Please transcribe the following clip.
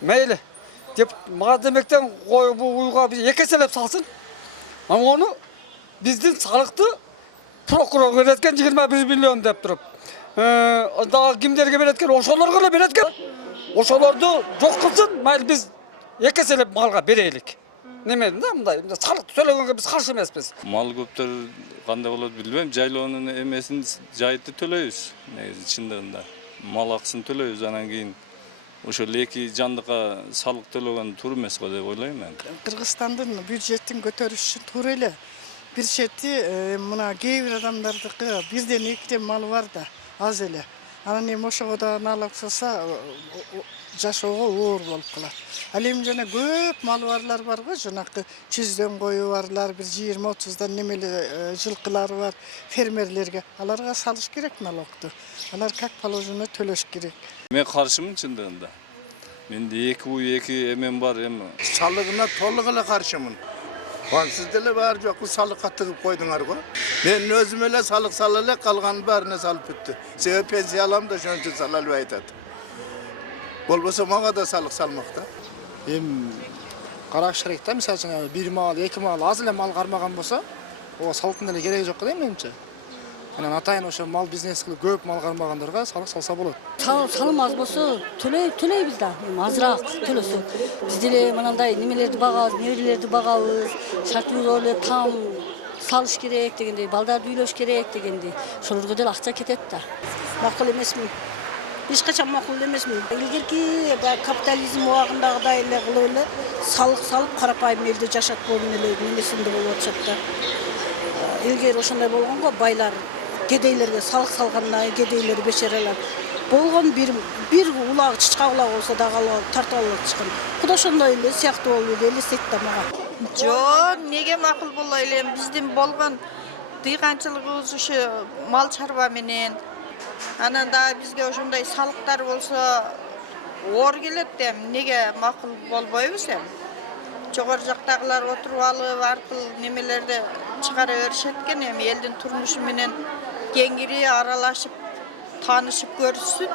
Meyli. Mağa demekten bu uyga bir ekeselep salsın. Ama onu bizden sağlıklı prokuror veretken 21 milyon dep durup. Daha kimlerge veretken oşolarga veretken. Oşolardı yok kılsın. Mayli biz ekeselep malga bereylik. Nemen de mындай sağlıklı söylөгөнгө biz karşı emeспиz. Mal көптөр кандай болот билбейм. Жайлоонун эмесин жайытты төлөйбүз. Негизи чындыгында. Мал акысын төлөйбүз, анан кийин ошол эки жандыкка салык төлөгөн туура эмес го деп ойлойм мен. Кыргызстандын бюджетин көтөрүш үчүн туура эле. Бир чети мына кээ бир адамдардыкы бизден экиден малы бар да, аз эле. Анан эми ошого да налог салса жашоого оор болуп калат. Ал эми жана көп малы барлар барго, жанакы 100дөн кою барлар, бир 20-30дан немеле жылкылары бар фермерлерге. Аларга салыш керек налогду. Алар как положено төлөш керек. Мен каршымын чындыгында. Менде эки уй, эки эмем бар эми. Салыгына толук эле каршымын. Сиз деле бар жокку салыкка тыгып койдуңар го. Мен өзүм эле салык сала эле, калганын баарына салып бүттү. Себеби пенсия алам да ошон үчүн сала албай атат. Болбосо мага да салык салмак да. Эми караш керек да, мисалы үчүн бир мал, эки мал, аз эле мал кармаган болсо, ого салыктын деле кереги жок да менимче. Анан атайын ошо мал бизнес кылып көп мал кармагандарга салык салса болот. Салым аз болсо төлөйбүз да, азыраак төлөсө. Биз деле мынандай немелерди багабыз, неберелерди багабыз, шартыбызга эле там салыш керек дегендей, балдарды үйлөш керек дегендей. Ошолорго деле акча кетет да. Макул эмесмин. Эч качан макул эмесмин. Илгерки капитализм убагындагыдай эле кылып эле салык салып карапайым элде жашатпоонун эле немесинде болуп атышат да. Илгери ошондой болгонго байлар кедейлерге салык салгандан кедейлер бечерелер болгон бир улагы чычка улагы болсо дагы тартып алып чыккан. Куда ошондой эле сыяктуу болуп элестейт да мага. Жок, неге макул боло элем? Биздин болгон дыйганчылыгыбыз ушу мал чарба менен. Анан да бизге ошондой салыктар болсо оор келет да, неге макул болбойбуз эми? Жогору жактагылар отуруп алып, аркыл немелерди чыгара беришет экен, эми элдин турмушу менен кеңири аралашып, таанышып көрүшсүн.